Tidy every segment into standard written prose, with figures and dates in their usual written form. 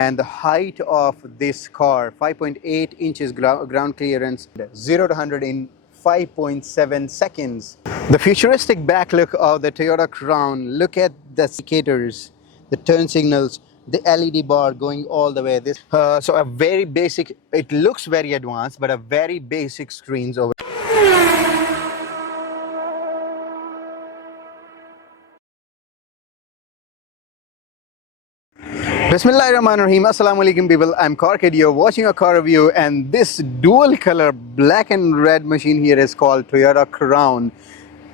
And the height of this car, 5.8 inches ground clearance, 0 to 100 in 5.7 seconds. The futuristic back look of the Toyota Crown. Look at the indicators, the turn signals, the LED bar going all the way. So a very basic, it looks very advanced, but a very basic screens over. Bismillahirrahmanirrahim. Assalamu alaikum people. I'm Karkid. You're watching a car review, and this dual color black and red machine here is called Toyota Crown.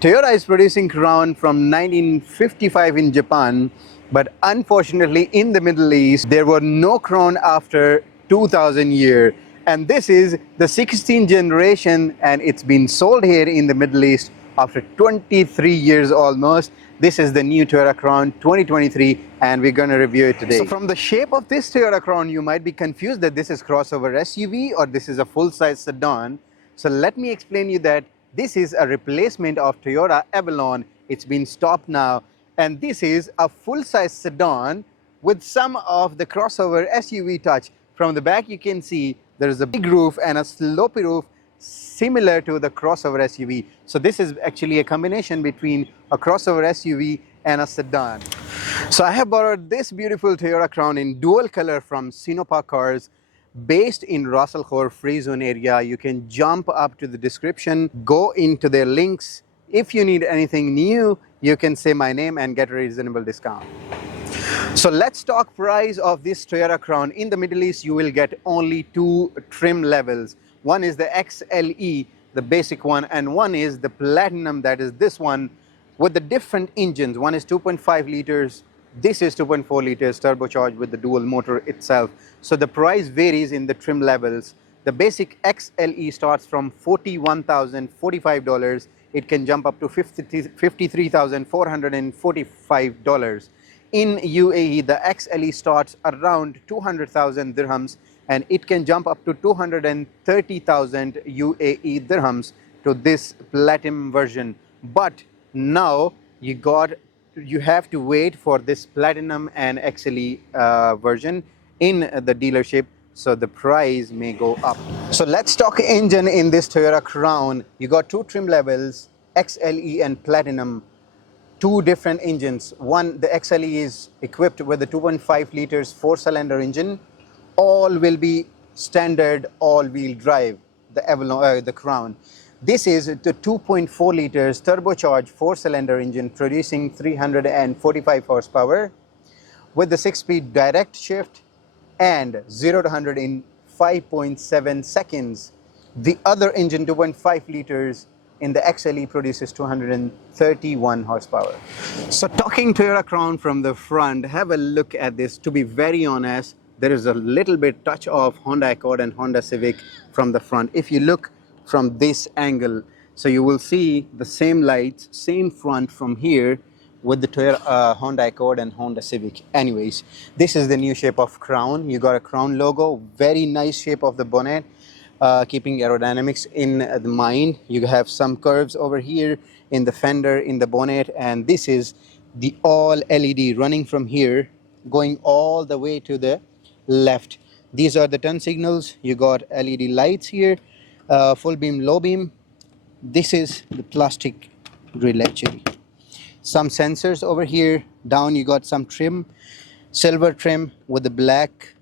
Toyota is producing Crown from 1955 in Japan, but unfortunately in the Middle East there were no Crown after 2000 year, and this is the 16th generation, and it's been sold here in the Middle East after 23 years almost. This is the new Toyota Crown 2023, and we're going to review it today. So from the shape of this Toyota Crown, you might be confused that this is crossover SUV or this is a full-size sedan. So let me explain you that this is a replacement of Toyota Avalon. It's been stopped now, and this is a full-size sedan with some of the crossover SUV touch. From the back you can see there is a big roof and a slopey roof similar to the crossover SUV. So this is actually a combination between a crossover SUV and a sedan. So I have borrowed this beautiful Toyota Crown in dual color from SinoPak Cars, based in Ras Al Khor free zone area. You can jump up to the description, go into their links. If you need anything new, you can say my name and get a reasonable discount. So let's talk price of this Toyota Crown. In the Middle East, you will get only two trim levels. One is the XLE, the basic one, and one is the Platinum, that is this one, with the different engines. One is 2.5 liters, this is 2.4 liters turbocharged with the dual motor itself. So the price varies in the trim levels. The basic XLE starts from $41,045. It can jump up to $53,445. In UAE, the XLE starts around 200,000 dirhams, and it can jump up to 230,000 UAE dirhams to this Platinum version. But now you have to wait for this Platinum and XLE version in the dealership, so the price may go up. So let's talk engine in this Toyota Crown. You got two trim levels, XLE and Platinum. Two different engines. One, the XLE is equipped with a 2.5 liters 4-cylinder engine. All will be standard all-wheel drive, the Crown. This is the 2.4 liters turbocharged 4-cylinder engine producing 345 horsepower with the 6-speed direct shift and 0 to 100 in 5.7 seconds. The other engine, 2.5 liters, in the XLE produces 231 horsepower. So talking Toyota Crown from the front, have a look at this. To be very honest, there is a little bit touch of Honda Accord and Honda Civic from the front. If you look from this angle, so you will see the same lights, same front from here with the Toyota Honda Accord and Honda Civic. Anyways, this is the new shape of Crown. You got a Crown logo, very nice shape of the bonnet. Keeping aerodynamics in the mind. You have some curves over here in the fender, in the bonnet, and this is the all LED running from here going all the way to the left. These are the turn signals. You got LED lights here, full beam, low beam. This is the plastic grill actually. Some sensors over here. Down you got some trim, silver trim with the black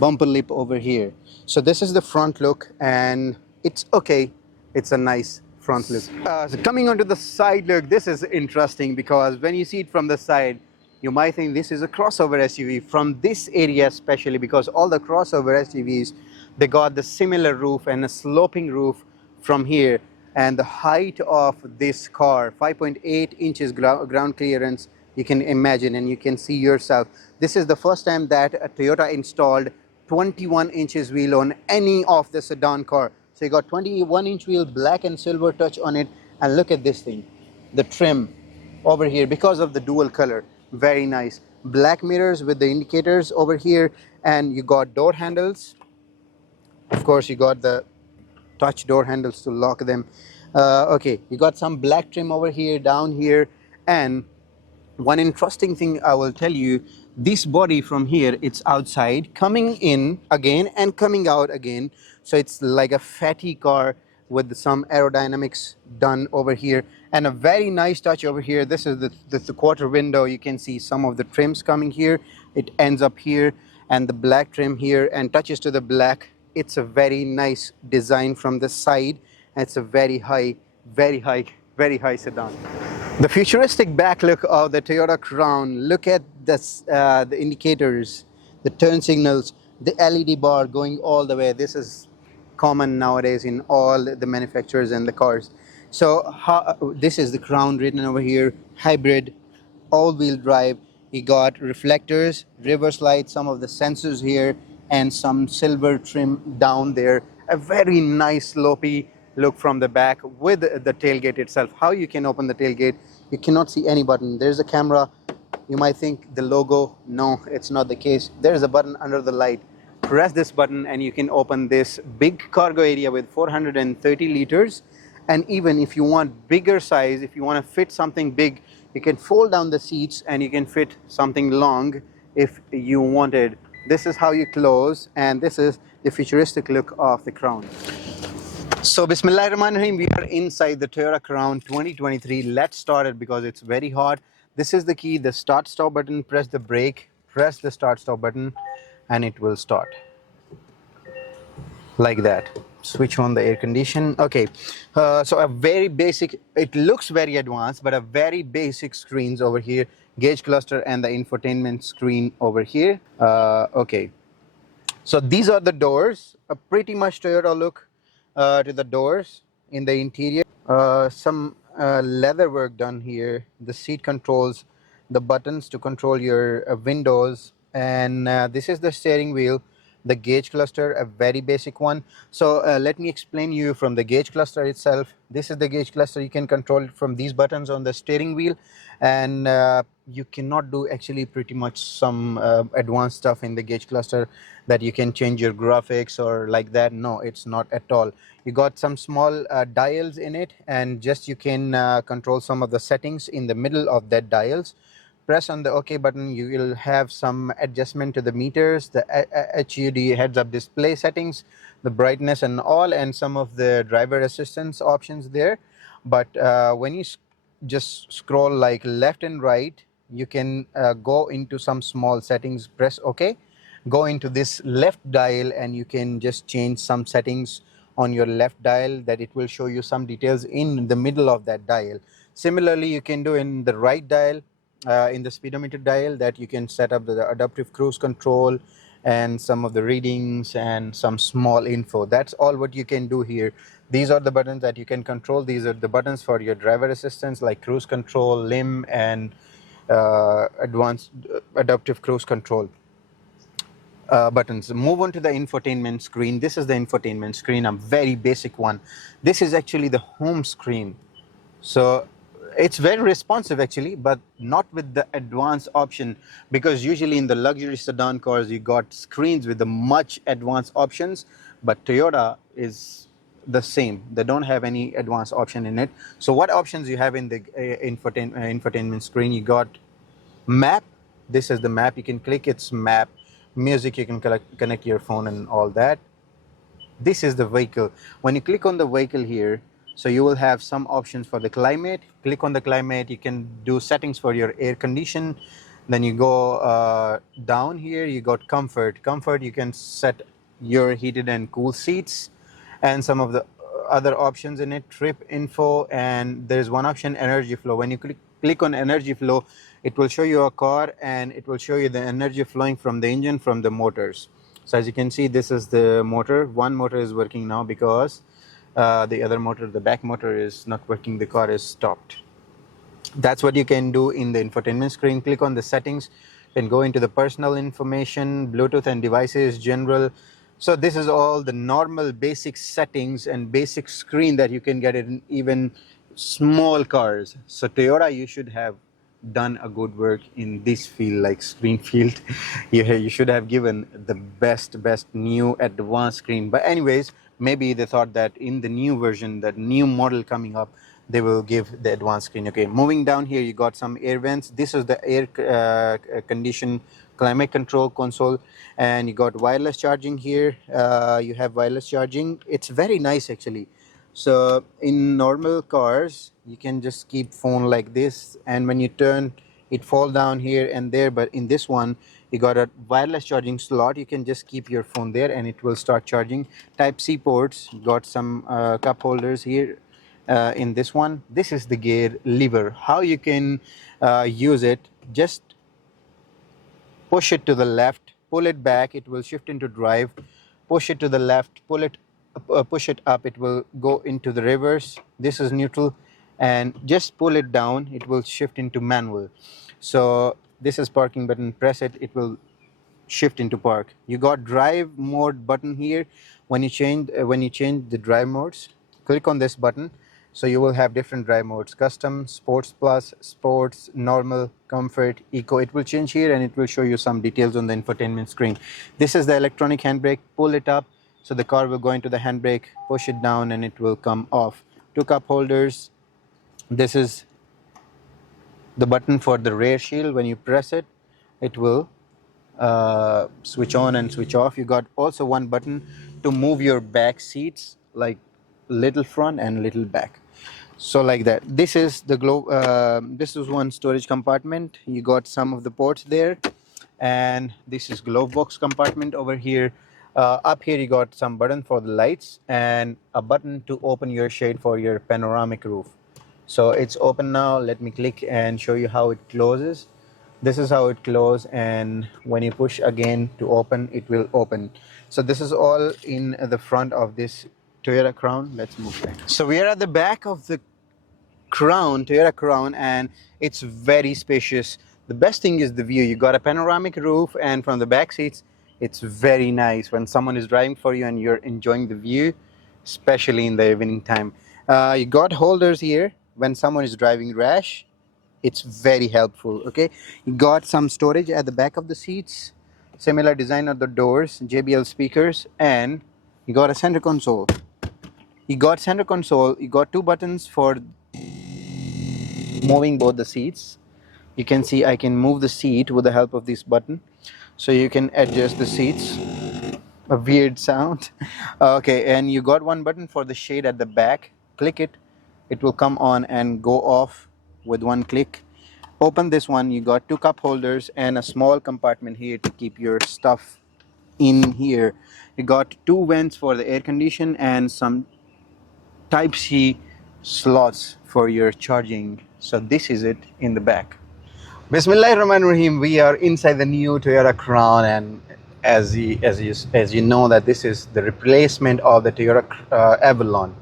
bumper lip over here. So this is the front look, and it's okay. It's a nice front look. So coming onto the side look, this is interesting because when you see it from the side, you might think this is a crossover SUV from this area, especially because all the crossover SUVs, they got the similar roof and a sloping roof from here. And the height of this car, 5.8 inches ground clearance, you can imagine and you can see yourself. This is the first time that a Toyota installed 21 inches wheel on any of the sedan car. So you got 21-inch wheel, black and silver touch on it. And look at this thing, the trim over here because of the dual color. Very nice. Black mirrors with the indicators over here, and you got door handles. Of course, you got the touch door handles to lock them. Okay, you got some black trim over here, down here, and One interesting thing I will tell you, this body from here, it's outside, coming in again and coming out again. So it's like a fatty car with some aerodynamics done over here, and a very nice touch over here. This is the quarter window. You can see some of the trims coming here. It ends up here, and the black trim here and touches to the black. It's a very nice design from the side, and it's a very high, very high sedan. The futuristic back look of the Toyota Crown. Look at this, the indicators, the turn signals, the LED bar going all the way. This is common nowadays in all the manufacturers and the cars. So this is the Crown written over here, hybrid, all-wheel drive. You got reflectors, reverse lights, some of the sensors here, and some silver trim down there. A very nice slopey look from the back with the tailgate itself. How you can open the tailgate, you cannot see any button. There's a camera. You might think the logo. No, it's not the case. There's a button under the light. Press this button and you can open this big cargo area with 430 liters. And even if you want bigger size, if you want to fit something big, you can fold down the seats and you can fit something long if you wanted. This is how you close, and this is the futuristic look of the Crown. So Bismillahirrahmanirrahim, we are inside the Toyota Crown 2023. Let's start it because it's very hot. This is the key, the start stop button. Press the brake, press the start stop button, and it will start like that. Switch on the air condition. Okay, so a very basic, it looks very advanced, but a very basic screens over here, gauge cluster and the infotainment screen over here. Okay, so these are the doors, a pretty much Toyota look to the doors. In the interior, some leather work done here, the seat controls, the buttons to control your windows, and this is the steering wheel, the gauge cluster, a very basic one. So let me explain you from the gauge cluster itself. This is the gauge cluster. You can control it from these buttons on the steering wheel, and you cannot do actually pretty much some advanced stuff in the gauge cluster that you can change your graphics or like that. No, it's not at all. You got some small dials in it, and just you can control some of the settings in the middle of that dials. Press on the OK button, you will have some adjustment to the meters, the HUD heads-up display settings, the brightness and all, and some of the driver assistance options there. But when you just scroll like left and right, you can go into some small settings. Press OK, go into this left dial, and you can just change some settings on your left dial, that it will show you some details in the middle of that dial. Similarly, you can do in the right dial, in the speedometer dial, that you can set up the adaptive cruise control and some of the readings and some small info. That's all what you can do here. These are the buttons that you can control. These are the buttons for your driver assistance, like cruise control, limb, and advanced adaptive cruise control buttons. Move on to the infotainment screen. This is the infotainment screen, a very basic one. This is actually the home screen. So it's very responsive actually, but not with the advanced option, because usually in the luxury sedan cars you got screens with the much advanced options, but Toyota is the same. They don't have any advanced option in it. So what options you have in the infotainment screen? You got map. This is the map. You can click its map. Music, you can connect your phone and all that. This is the vehicle. When you click on the vehicle here, so you will have some options for the climate. Click on the climate, you can do settings for your air condition. Then you go down here, you got comfort. Comfort, you can set your heated and cool seats, and some of the other options in it, trip info, and there's one option, energy flow. When you click on energy flow, it will show you a car, and it will show you the energy flowing from the engine, from the motors. So as you can see, this is the motor. One motor is working now because the other motor, the back motor, is not working. The car is stopped. That's what you can do in the infotainment screen. Click on the settings and go into the personal information, Bluetooth and devices, general. So this is all the normal basic settings and basic screen that you can get in even small cars. So Toyota, you should have done a good work in this field, like screen field. You should have given the best new advanced screen. But anyways, maybe they thought that in the new version, that new model coming up, they will give the advanced screen. Okay, moving down here, you got some air vents. This is the air condition climate control console, and you got wireless charging here. You have wireless charging. It's very nice actually. So in normal cars, you can just keep phone like this, and when you turn, it fall down here and there. But in this one, you got a wireless charging slot. You can just keep your phone there and it will start charging. Type C ports. You got some cup holders here. In this one, this is the gear lever. How you can use it: just push it to the left, pull it back, it will shift into drive. Push it to the left, push it up, it will go into the reverse. This is neutral, and just pull it down, it will shift into manual. So this is parking button. Press it, it will shift into park. You got drive mode button here. When you change the drive modes, click on this button. So you will have different drive modes: custom, sports plus, sports, normal, comfort, eco. It will change here and it will show you some details on the infotainment screen. This is the electronic handbrake. Pull it up, so the car will go into the handbrake. Push it down and it will come off. Two cup holders. This is the button for the rear shield. When you press it, it will switch on and switch off. You got also one button to move your back seats, like little front and little back, so like that. This is the this is one storage compartment. You got some of the ports there, and this is glove box compartment over here. Up here you got some button for the lights and a button to open your shade for your panoramic roof. So it's open now. Let me click and show you how it closes. This is how it closes, and when you push again to open, it will open. So this is all in the front of this Toyota Crown. Let's move back. So we are at the back of the Toyota Crown, and it's very spacious. The best thing is the view. You got a panoramic roof, and from the back seats, it's very nice when someone is driving for you and you're enjoying the view, especially in the evening time. You got holders here when someone is driving rash. It's very helpful. Okay, you got some storage at the back of the seats, similar design of the doors, JBL speakers, and you got a center console. You got two buttons for moving both the seats. You can see I can move the seat with the help of this button, so you can adjust the seats. A weird sound. Okay, and you got one button for the shade at the back. Click it, it will come on and go off with one click. Open this one, you got two cup holders and a small compartment here to keep your stuff in here. You got two vents for the air condition and some type C slots for your charging. So this is it in the back. Bismillahirrahmanirrahim. We are inside the new Toyota Crown, and as you know that this is the replacement of the Toyota Avalon.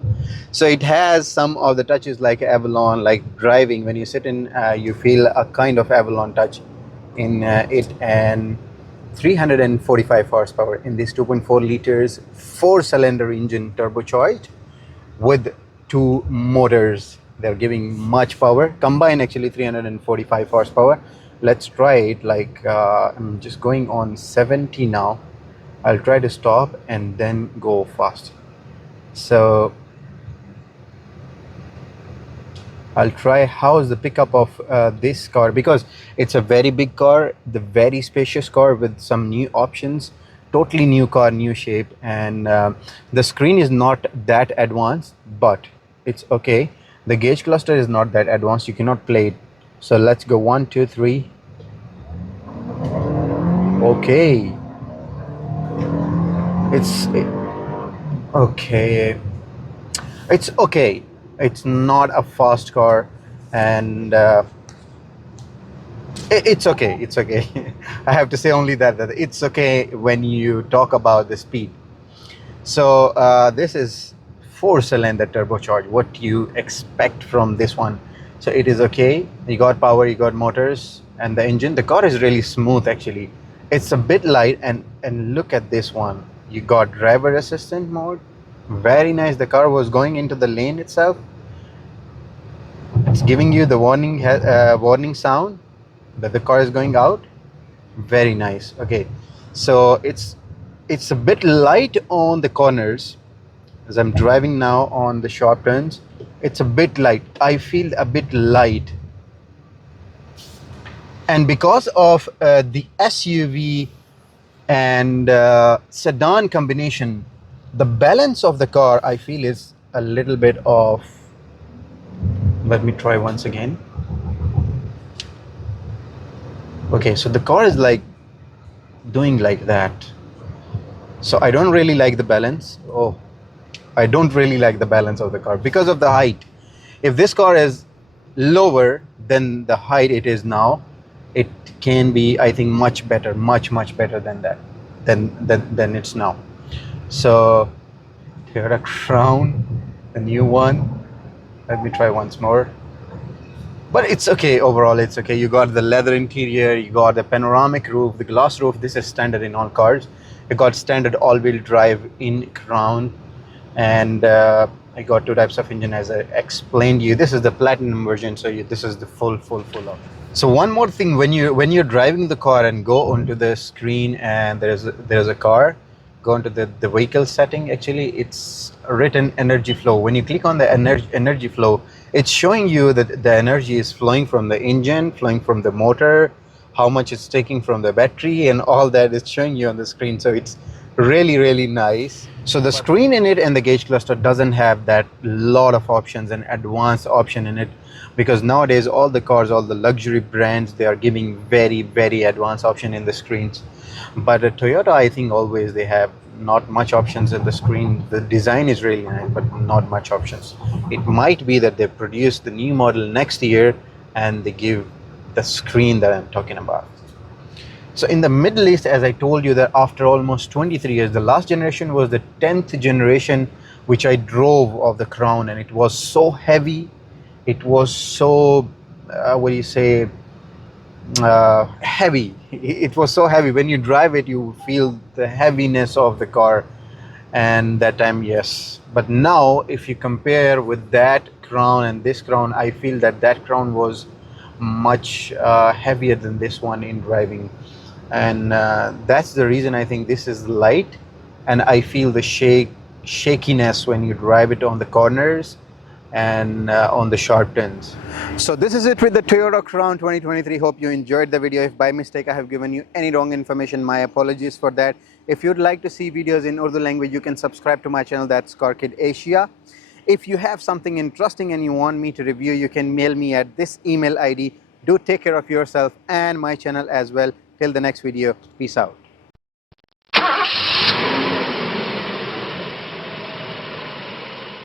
So it has some of the touches like Avalon, like driving. When you sit in, you feel a kind of Avalon touch in it, and 345 horsepower in this 2.4 liters 4-cylinder engine, turbocharged with two motors. They're giving much power. Combined actually 345 horsepower. Let's try it. Like I'm just going on 70 now. I'll try to stop and then go fast. So I'll try how is the pickup of this car, because it's a very big car, the very spacious car with some new options. Totally new car, new shape, and the screen is not that advanced, but it's okay. The gauge cluster is not that advanced, you cannot play it. So let's go 1 2 3. Okay, it's okay. It's okay. It's not a fast car, and it's okay. It's okay. I have to say only that it's okay when you talk about the speed. So this is 4-cylinder turbocharged. What do you expect from this one? So it is okay. You got power, you got motors, and the engine. The car is really smooth actually. It's a bit light, and look at this one. You got driver assistant mode. Very nice. The car was going into the lane itself. It's giving you the warning sound that the car is going out. Very nice. Okay, so it's a bit light on the corners as I'm driving now on the sharp turns. It's a bit light. I feel a bit light. And because of the SUV and sedan combination, the balance of the car I feel is a little bit off. Let me try once again. Okay, so the car is like doing like that. So I don't really like the balance. Oh, I don't really like the balance of the car because of the height. If this car is lower than the height it is now, it can be, I think, much better, much better than that, than it's now. So Toyota Crown, the new one. Let me try once more. But it's okay overall. It's okay. You got the leather interior, you got the panoramic roof, the glass roof. This is standard in all cars. You got standard all-wheel drive in Crown, and I got two types of engine as I explained you. This is the platinum version, so this is the full option. So one more thing, when you're driving the car and go onto the screen and there's a car, go into the vehicle setting. Actually, it's written energy flow. When you click on the energy flow, it's showing you that the energy is flowing from the engine, flowing from the motor, how much it's taking from the battery, and all that is showing you on the screen. So it's really nice. So the screen in it and the gauge cluster doesn't have that lot of options and advanced option in it, because nowadays all the cars, all the luxury brands, they are giving very advanced option in the screens. But at Toyota, I think always they have not much options in the screen. The design is really nice, but not much options. It might be that they produce the new model next year and they give the screen that I'm talking about. So in the Middle East, as I told you, that after almost 23 years, the last generation was the 10th generation which I drove of the Crown, and it was so heavy. It was so, what do you say, heavy. It was so heavy. When you drive it, you feel the heaviness of the car. And that time, yes. But now, if you compare with that Crown and this Crown, I feel that that Crown was much heavier than this one in driving. And that's the reason I think this is light, and I feel the shakiness when you drive it on the corners and on the sharp turns. So this is it with the Toyota Crown 2023. Hope you enjoyed the video. If by mistake I have given you any wrong information, my apologies for that. If you'd like to see videos in Urdu language, you can subscribe to my channel, that's Car Kid Asia. If you have something interesting and you want me to review, you can mail me at this email ID. Do take care of yourself and my channel as well. Till the next video, peace out.